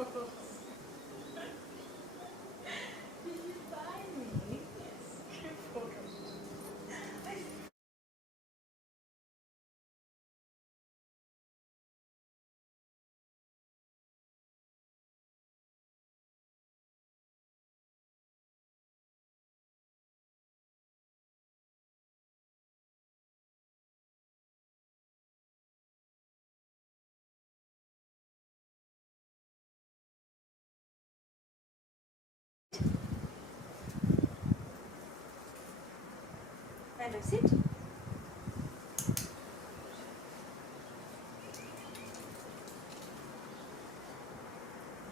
you find me? Yes. Good boy. Kind of sit.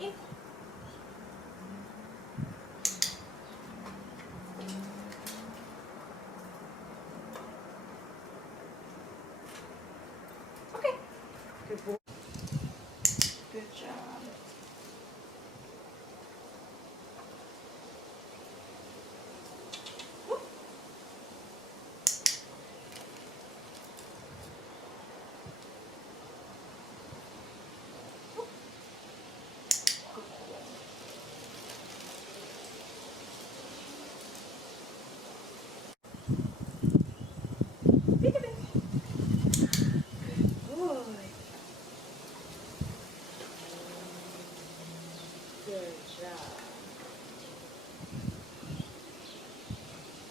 In. Okay. Good boy. Good job. Whoop. Peekaboo. Good boy. Good job.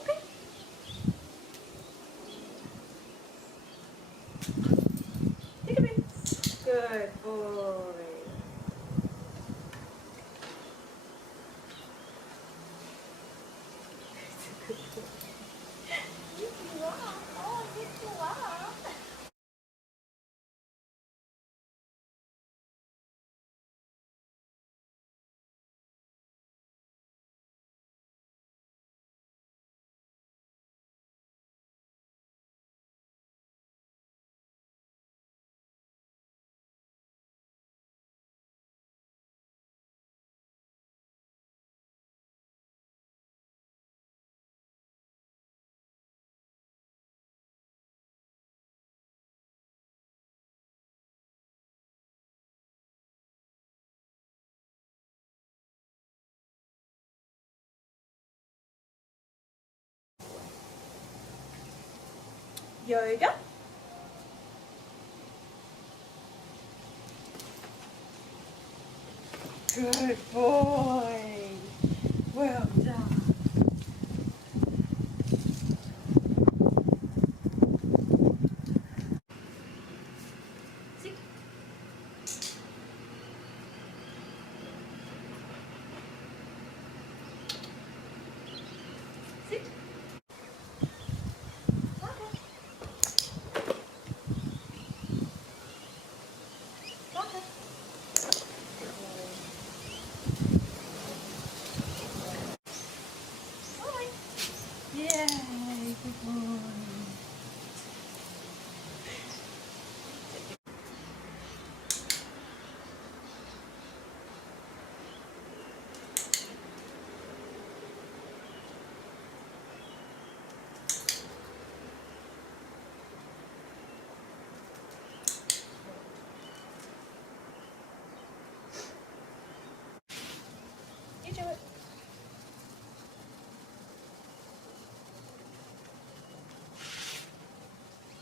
Okay. Peekaboo. Good boy. Good boy. Yes, you are. Oh, yes, you are. Yoga. Good boy. Well done. Sit. Sit. Walker. Walker. Good boy. All right. Yay, good boy. You do it.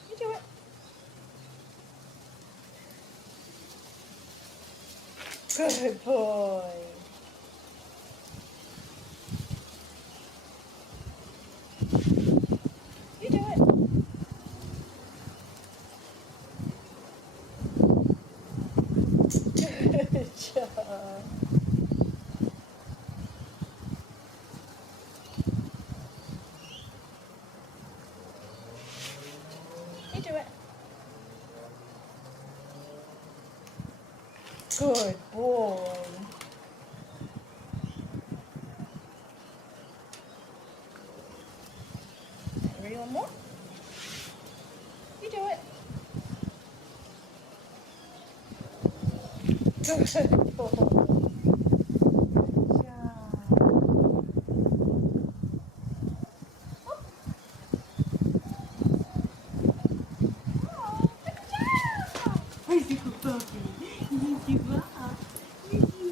You do it. Good boy. You do it. Good job. You do it. Good boy. Ready one more? You do it. Good boy. Good job. Oh, good job. Where's the puppy? Yes, you are. Yes, you